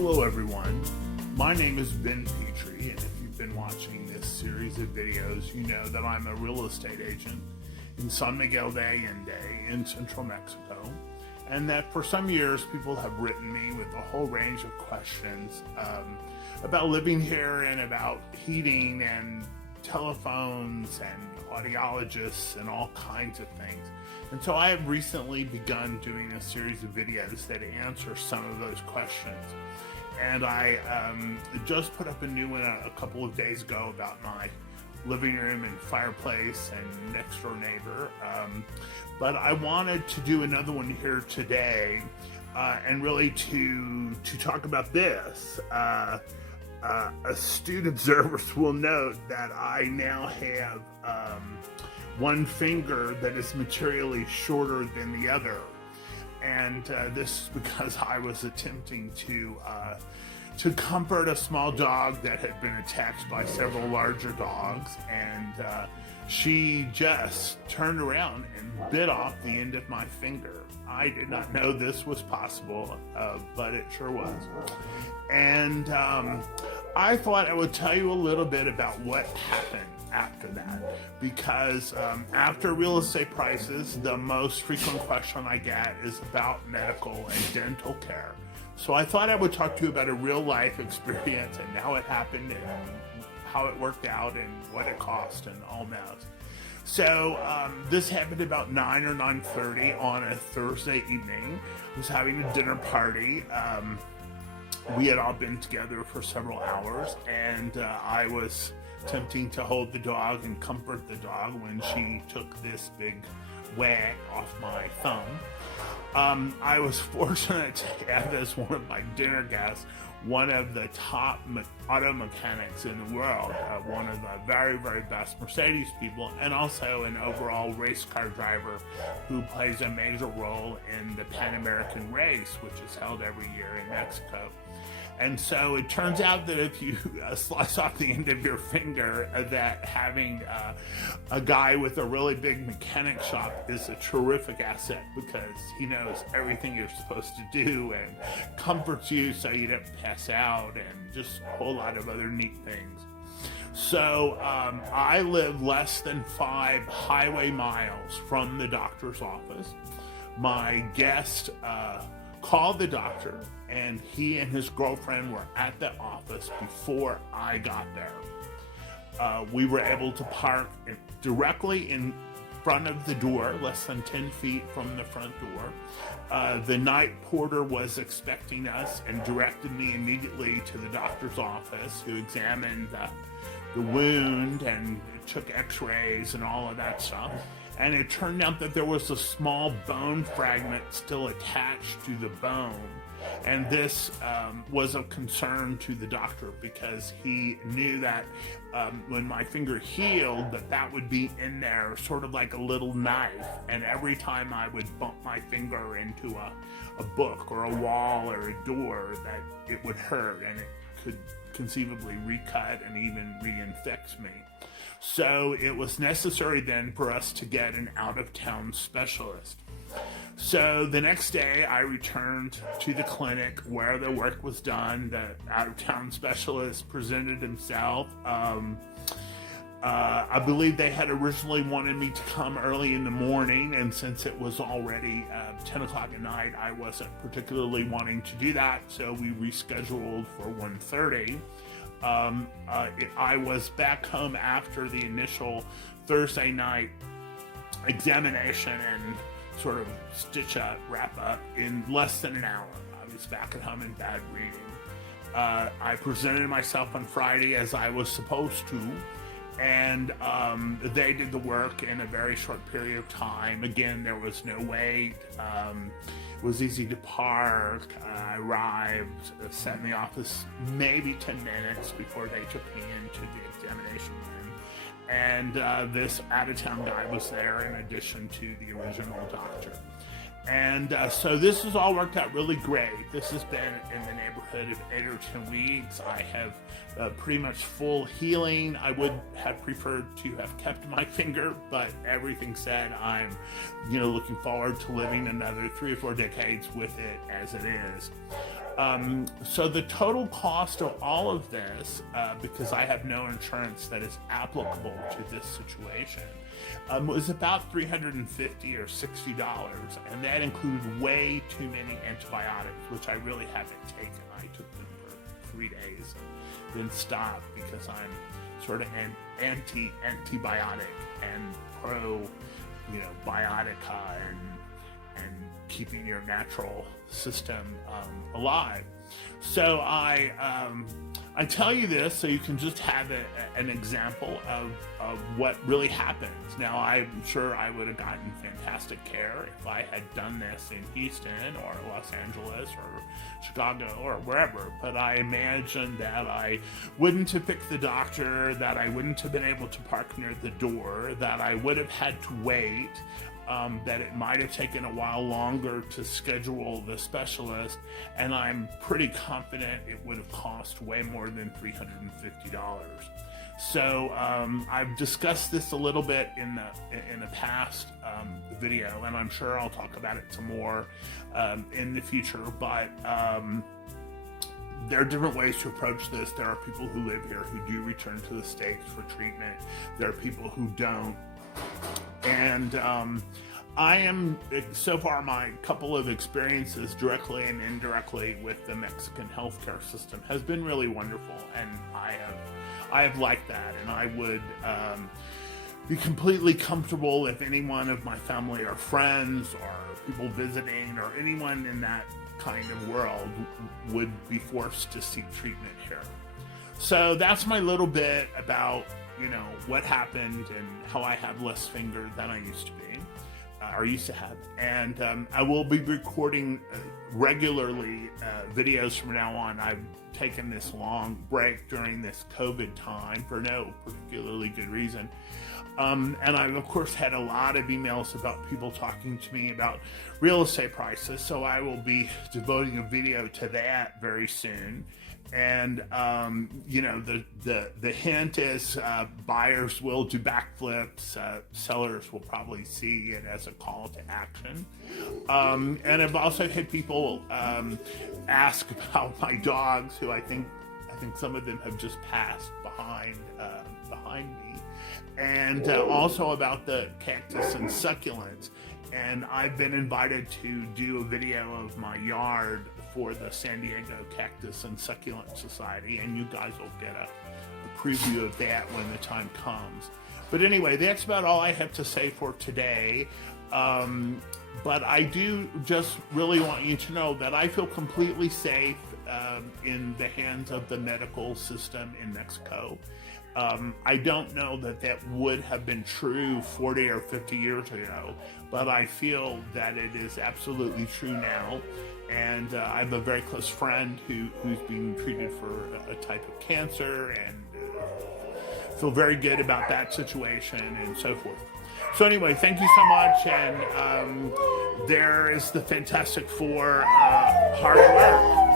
Hello everyone, my name is Ben Petrie, and if you've been watching this series of videos, you know that I'm a real estate agent in San Miguel de Allende in central Mexico, and that for some years people have written me with a whole range of questions about living here and about heating and telephones and audiologists and all kinds of things. And so I have recently begun doing a series of videos that answer some of those questions. And I just put up a new one a couple of days ago about my living room and fireplace and next door neighbor. But I wanted to do another one here today and really to talk about this. Astute observers will note that I now have one finger that is materially shorter than the other, and this is because I was attempting to comfort a small dog that had been attacked by several larger dogs, and she just turned around and bit off the end of my finger. I did not know this was possible, but it sure was. And I thought I would tell you a little bit about what happened after that, because after real estate prices, the most frequent question I get is about medical and dental care. So I thought I would talk to you about a real life experience and how it happened and how it worked out and what it cost and all that. So this happened about 9 or 9:30 on a Thursday evening. I was having a dinner party. We had all been together for several hours, and I was attempting to hold the dog and comfort the dog when she took this big whack off my thumb. I was fortunate to have as one of my dinner guests one of the top auto mechanics in the world, one of the very, very best Mercedes people, and also an overall race car driver who plays a major role in the Pan American race, which is held every year in Mexico. And so it turns out that if you slice off the end of your finger, that having a guy with a really big mechanic shop is a terrific asset, because he knows everything you're supposed to do and comforts you so you don't pass out and just a whole lot of other neat things. So I live less than 5 highway miles from the doctor's office. My guest called the doctor, and he and his girlfriend were at the office before I got there. We were able to park directly in front of the door, less than 10 feet from the front door. The night porter was expecting us and directed me immediately to the doctor's office, who examined the wound and took x-rays and all of that stuff. And it turned out that there was a small bone fragment still attached to the bone. And this was of concern to the doctor, because he knew that when my finger healed, that would be in there sort of like a little knife. And every time I would bump my finger into a book or a wall or a door, that it would hurt, and it could conceivably recut and even reinfect me. So it was necessary then for us to get an out-of-town specialist. So the next day I returned to the clinic where the work was done. The out-of-town specialist presented himself. I believe they had originally wanted me to come early in the morning, and since it was already 10 o'clock at night, I wasn't particularly wanting to do that, so we rescheduled for 1:30. I was back home after the initial Thursday night examination and sort of wrap up in less than an hour. I was back at home in bed reading. I presented myself on Friday as I was supposed to, and they did the work in a very short period of time. Again, there was no wait. It was easy to park. I arrived, sat in the office maybe 10 minutes before they took me into the examination room. And this out-of-town guy was there in addition to the original doctor. And so this has all worked out really great. This has been in the neighborhood of 8 or 10 weeks. I have pretty much full healing. I would have preferred to have kept my finger, but everything said, I'm looking forward to living another 3 or 4 decades with it as it is. So the total cost of all of this, because I have no insurance that is applicable to this situation, was about $350 or $60, and that included way too many antibiotics, which I really haven't taken. I took them for 3 days and then stopped because I'm sort of an antibiotic and pro, biotica and keeping your natural system alive. So I tell you this so you can just have an example of what really happens. Now, I'm sure I would have gotten fantastic care if I had done this in Houston or Los Angeles or Chicago or wherever, but I imagine that I wouldn't have picked the doctor, that I wouldn't have been able to park near the door, that I would have had to wait, that it might have taken a while longer to schedule the specialist, and I'm pretty confident it would have cost way more than $350. So I've discussed this a little bit in the past video, and I'm sure I'll talk about it some more in the future, but there are different ways to approach this. There are people who live here who do return to the States for treatment. There are people who don't. And I am, so far, my couple of experiences directly and indirectly with the Mexican healthcare system has been really wonderful, and I have liked that, and I would be completely comfortable if any one of my family or friends or people visiting or anyone in that kind of world would be forced to seek treatment here. So that's my little bit about what happened and how I have less finger than I used to be, or used to have. And I will be recording regularly videos from now on. I've taken this long break during this COVID time for no particularly good reason. And I've, of course, had a lot of emails about people talking to me about real estate prices, so I will be devoting a video to that very soon. And the hint is buyers will do backflips, sellers will probably see it as a call to action. And I've also had people ask about my dogs, who I think some of them have just passed behind me, and also about the cactus and succulents. And I've been invited to do a video of my yard for the San Diego Cactus and Succulent Society, and you guys will get a preview of that when the time comes. But anyway, that's about all I have to say for today. But I do just really want you to know that I feel completely safe in the hands of the medical system in Mexico. I don't know that would have been true 40 or 50 years ago, but I feel that it is absolutely true now. And I have a very close friend who's being treated for a type of cancer, and feel very good about that situation and so forth. So anyway, thank you so much, and there is the Fantastic Four hard work.